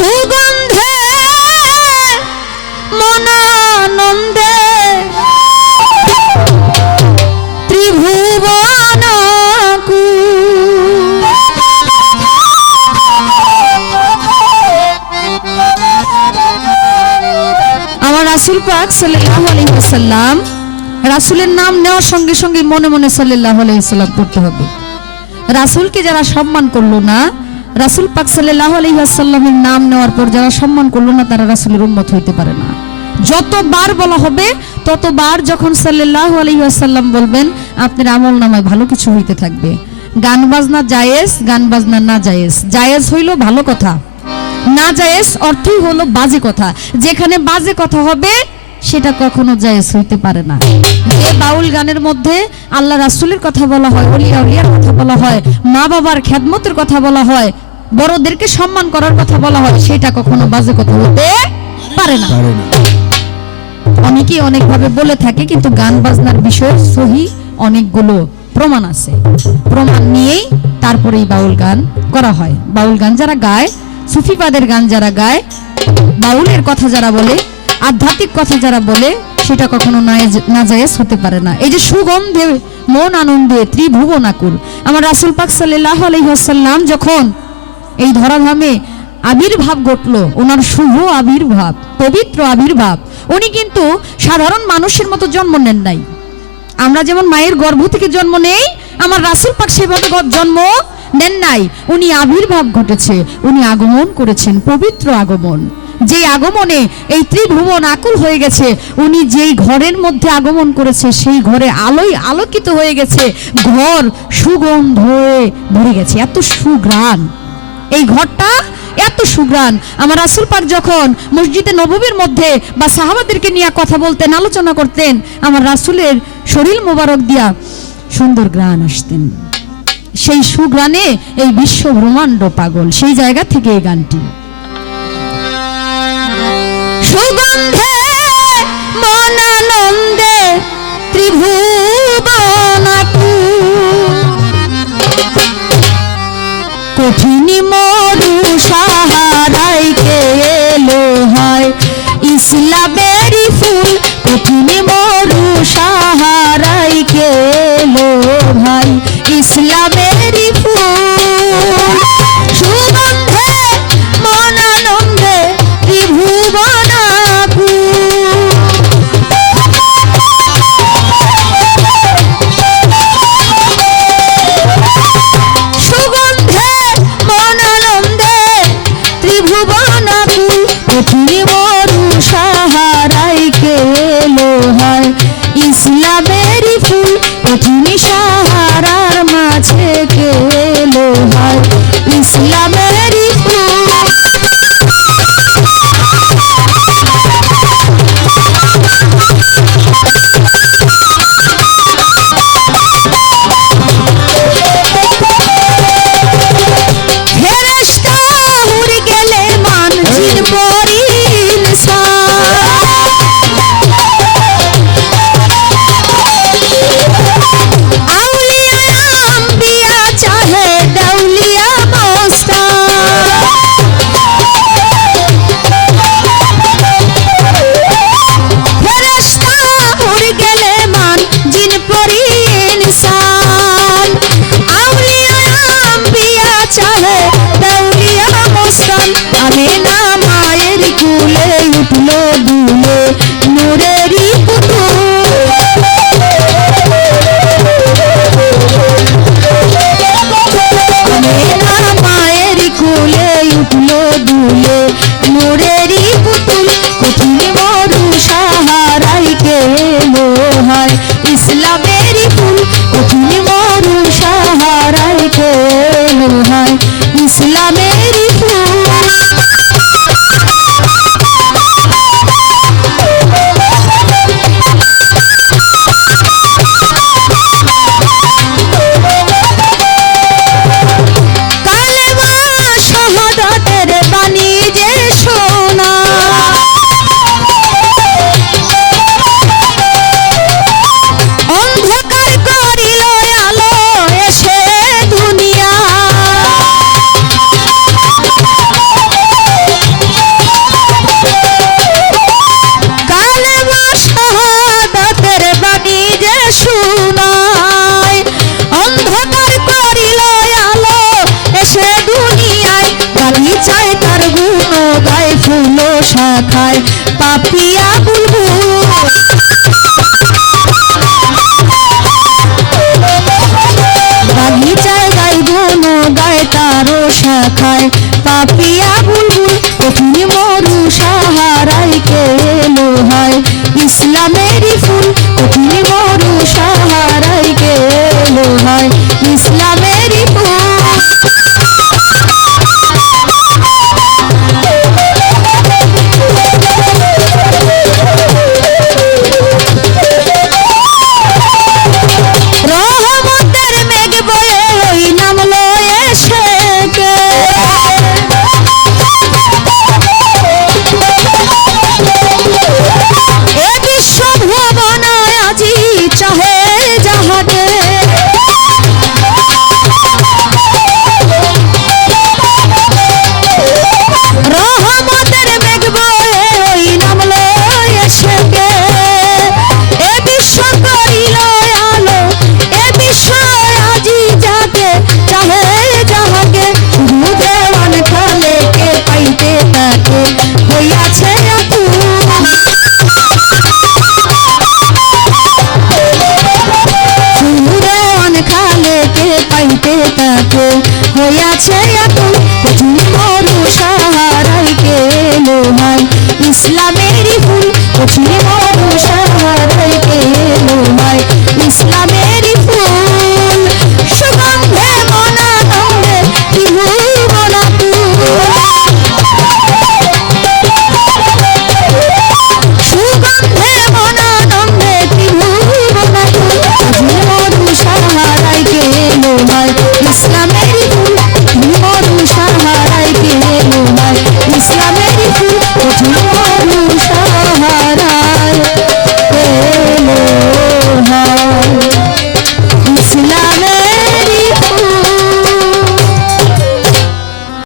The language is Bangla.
সুগন্ধে, মনানন্দে। ত্রিভুবন আমার রাসুল পাক সাল্লাল্লাহু আলাইহি ওয়াসাল্লাম রাসুলের নাম নেওয়ার সঙ্গে সঙ্গে মনে মনে সাল্লাল্লাহু আলাইহি সাল্লাম পড়তে হবে। রাসুলকে যারা সম্মান করল না রাসুল পাক সাল্লাল্লাহু আলাইহি ওয়াসাল্লামের নাম নেওয়ার পর যারা সম্মান করল না, তারা রাসুলের উম্মত হইতে পারে না। যতবার বলা হবে, ততবার যখন সাল্লাল্লাহু আলাইহি ওয়াসাল্লাম বলবেন, আপনার আমল নামায় ভালো কিছু হইতে থাকবে। গান বাজনা জায়েজ, গান বাজনা না জায়েজ। জায়েজ হইল ভালো কথা। না জায়েজ অর্থই হলো বাজে কথা। যেখানে বাজে কথা হবে, সেটা কখনো জায়েজ হইতে পারে না। যে বাউল গানের মধ্যে আল্লাহ রাসূলের কথা বলা হয়, অলিয়া উলিয়ার কথা বলা হয় মা বাবার খেদমতের কথা বলা হয় বড়দেরকে সম্মান করার কথা বলা হয় সেটা কখনো বাজে কথা হতে পারে না। না। অনেকেই অনেকভাবে বলে থাকে কিন্তু গান বাজনার বিষয়ে সহি অনেকগুলো প্রমাণ আছে। প্রমাণ নিয়েই তারপরেই বাউল গান করা হয়। বাউল গান যারা গায় সুফিবাদের গান যারা গায় বাউলের কথা যারা বলে আধ্যাত্মিক কথা যারা বলে সেটা কখনো নায়েজ- নাজায়েজ হতে পারে না। এই যে সুগন্ধে মন আনন্দে ত্রিভুবন আকুল আমার রাসুল পাক সাল্লাল্লাহু আলাইহি ওয়াসাল্লাম যখন এই ধরাধামে আবির্ভাব ঘটলো, ওনার শুভ আবির্ভাব, পবিত্র আবির্ভাব। উনি কিন্তু সাধারণ মানুষের মতো জন্ম নেন নাই। আমরা যেমন মায়ের গর্ভ থেকে জন্ম নেই, আমার রাসুল পাক সেভাবে জন্ম নেন নাই। উনি আবির্ভাব ঘটেছে, উনি আগমন করেছেন, পবিত্র আগমন। যে আগমনে এই ত্রিভুবন আকুল হয়ে গেছে, উনি যেই ঘরের মধ্যে আগমন করেছে, সেই ঘরে আলোয় আলোকিত হয়ে গেছে, ঘর সুগন্ধে ভরে গেছে। এত সুঘ্রাণ। এই ঘরটা এত সুগ্রাণ আমার রাসুল পাক যখন মসজিদে নববীর মধ্যে বা সাহাবাদেরকে নিয়ে কথা বলতেন, আলোচনা করতেন, আমার রাসুলের শরীর মোবারক দিয়া সুন্দর গ্রাণ আসতেন। সেই সুগ্রাণে এই বিশ্ব ব্রহ্মাণ্ড পাগল। সেই জায়গা থেকে এই গানটি। সুগন্ধে মনানন্দে কঠিনী মরু সাহারায় এলো হয়। ইসলামেরই ফুল কঠিনী ইসলামেরই ফুল কঠিন মনুষারকে